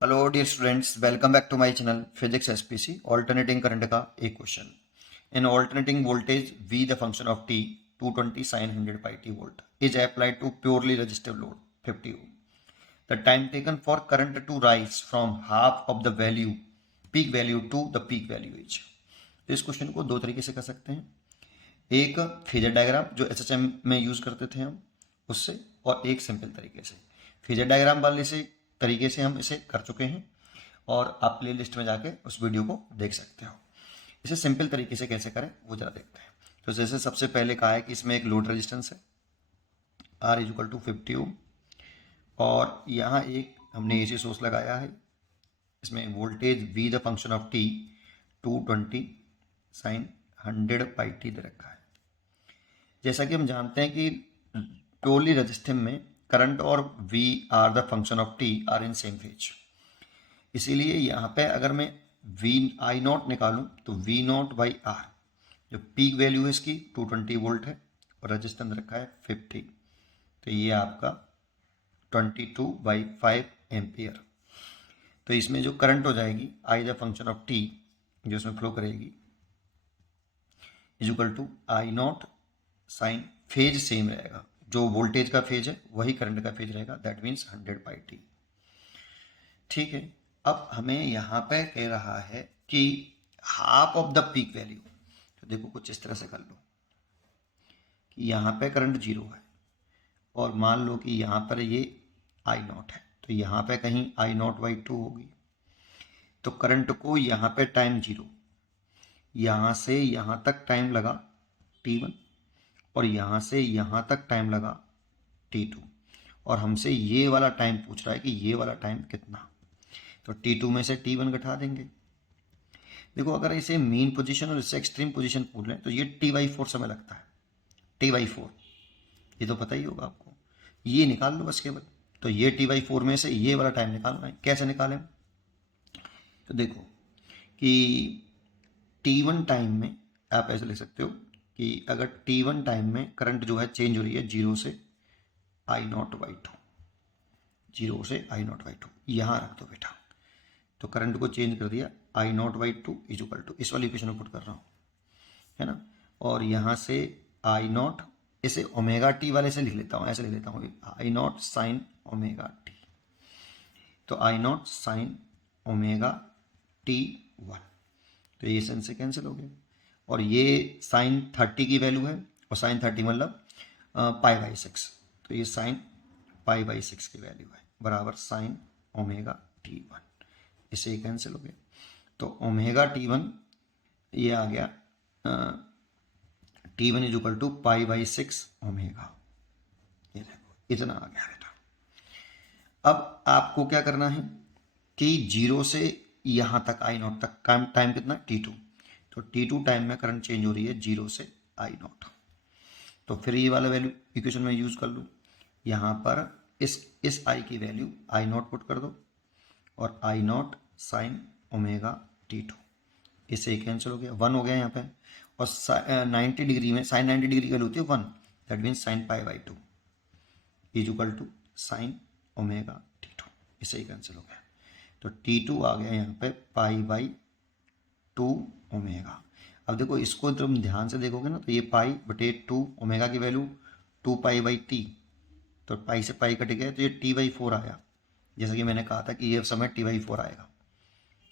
Hello dear students, welcome back to my channel physics SPC. Alternating current का एक क्वेश्चन। In alternating voltage v the function of t 220 sin 100 pi t volt is applied to purely resistive load 50 ohm. The time taken for current to rise from half of the value peak value to the peak value is। तो इस question को दो तरीके से कर सकते हैं। एक फेजर डायग्राम जो एसएचएम में यूज करते थे हम उससे, और एक सिंपल तरीके से। फेजर डायग्राम वाले से तरीके से हम इसे कर चुके हैं और आप प्ले लिस्ट में जाके उस वीडियो को देख सकते हो। इसे सिंपल तरीके से कैसे करें वो जरा देखते हैं। तो जैसे सबसे पहले कहा है कि इसमें एक लोड रेजिस्टेंस है R is equal to 50 ohm, और यहाँ एक हमने एसी सोर्स लगाया है। इसमें voltage V the function of t 220 sine 100 pi t दे रखा है। जैसा कि हम जानते हैं कि प्योरली रेजिस्टिव में करंट और V are the function of t are in same phase. इसीलिए यहाँ पे अगर मैं V आई नॉट निकालूं तो V नॉट बाई आर, जो पीक वैल्यू है इसकी 220 वोल्ट है और रजिस्टेंस रखा है 50, तो ये आपका 22/5 एम्पियर। तो इसमें जो करंट हो जाएगी I the function of t जो इसमें फ्लो करेगी is equal to I naught sine, phase same रहेगा, जो वोल्टेज का फेज है वही करंट का फेज रहेगा, दैट मीन्स 100 बाई टी। ठीक है, अब हमें यहाँ पे कह रहा है कि half of the peak value. तो देखो कुछ इस तरह से कर लो कि यहाँ पे करंट जीरो है और मान लो कि यहाँ पर ये आई नॉट है, तो यहाँ पे कहीं आई नॉट बाई 2 होगी। तो करंट को यहाँ पे टाइम जीरो, यहाँ से यहाँ तक टाइम लगा t1, और यहाँ से यहाँ तक टाइम लगा t2, और हमसे ये वाला टाइम पूछ रहा है कि ये वाला टाइम कितना। तो t2 में से t1 घटा देंगे। देखो अगर इसे मीन पोजीशन और इससे एक्सट्रीम पोजीशन पूछ लें तो ये t/4 समय लगता है, t/4, ये तो पता ही होगा आपको। ये निकाल लो बस केवल। तो ये t/4 में से ये वाला टाइम निकालना है। कैसे निकालें? तो देखो कि t1 टाइम में आप ऐसे लिख सकते हो कि अगर t1 टाइम में करंट जो है चेंज हो रही है जीरो से आई नॉट बाई टू, जीरो से आई नॉट बाई टू, यहाँ रख दो बेटा। तो करंट को चेंज कर दिया, I naught by two is equal to, इस वाली इक्वेशन में पुट कर रहा हूँ, है ना। और यहाँ से आई नॉट, इसे ओमेगा टी वाले से लिख लेता हूँ, ऐसे लिख लेता हूँ आई नॉट साइन ओमेगा टी। तो आई नॉट साइन ओमेगा टी 1, तो ये सन से कैंसिल हो गया। और ये साइन 30 की वैल्यू है, और साइन 30 मतलब π/6, तो ये साइन π/6 की वैल्यू है बराबर साइन ओमेगा t1, इससे ये कैंसिल हो गया। तो ओमेगा t1 ये आ गया t1 is equal to π/6 omega. ये देखो इतना आ गया बेटा। अब आपको क्या करना है कि जीरो से यहाँ तक आई नॉट तक टाइम कितना t2, तो t2 टाइम में करंट चेंज हो रही है जीरो से आई नॉट। तो फिर ये वाला वैल्यू इक्वेशन में यूज कर लूँ, यहाँ पर इस आई की वैल्यू आई नॉट पुट कर दो, और आई नॉट साइन ओमेगा t2, इससे कैंसिल हो गया, 1 हो गया यहाँ पे। और 90 डिग्री में साइन 90 डिग्री की वैल्यू होती है 1, that means sine π/2 is equal to sine omega t2, इससे ही कैंसिल हो गया। तो t2 आ गया यहाँ पे π/2 ओमेगा। अब देखो इसको तुम ध्यान से देखोगे ना, तो ये π/2 ओमेगा की वैल्यू 2π/t, तो पाई से पाई कट गया, तो ये t/4 आया। जैसा कि मैंने कहा था कि ये समय t/4 आएगा,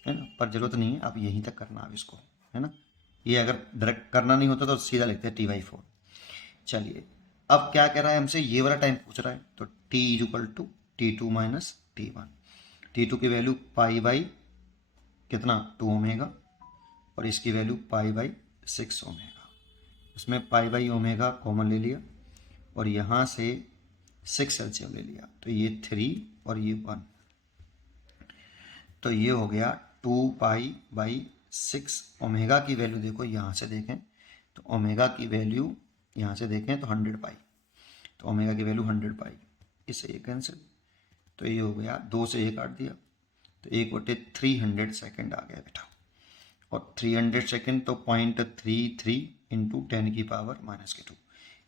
है ना। पर जरूरत नहीं है, आप यहीं तक करना अब इसको, है ना। ये अगर डायरेक्ट करना नहीं होता तो सीधा लिखते हैं t/4। चलिए अब क्या कह रहा है हमसे, ये वाला टाइम पूछ रहा है, तो t is equal to t2 minus t1। t2 की वैल्यू कितना 2 ओमेगा, और इसकी वैल्यू π/6 ओमेगा। इसमें π/ओमेगा कॉमन ले लिया, और यहाँ से 6 एलसीएम ले लिया, तो ये 3 और ये 1, तो ये हो गया 2π/6 ओमेगा की वैल्यू। देखो यहाँ से देखें तो ओमेगा की वैल्यू यहाँ से देखें तो 100 पाई, तो ओमेगा की वैल्यू 100 पाई, इससे ये कैंसिल, तो ये हो गया 2 से ये काट दिया, तो 1/300 सेकेंड आ गया बेटा। और 300 सेकेंड तो 0.33 इंटू 10 की पावर -2,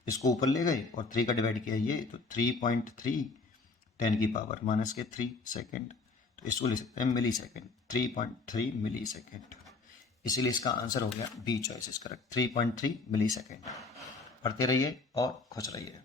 इसको ऊपर ले गए और 3 का डिवाइड किया ये, तो 3.3 10 की पावर -3 सेकेंड, तो इसको ले सकते हैं मिली सेकेंड, 3.3 मिली सेकेंड। इसीलिए इसका आंसर हो गया D choice is correct, 3.3 millisecond. पढ़ते रहिए और खुश रहिए।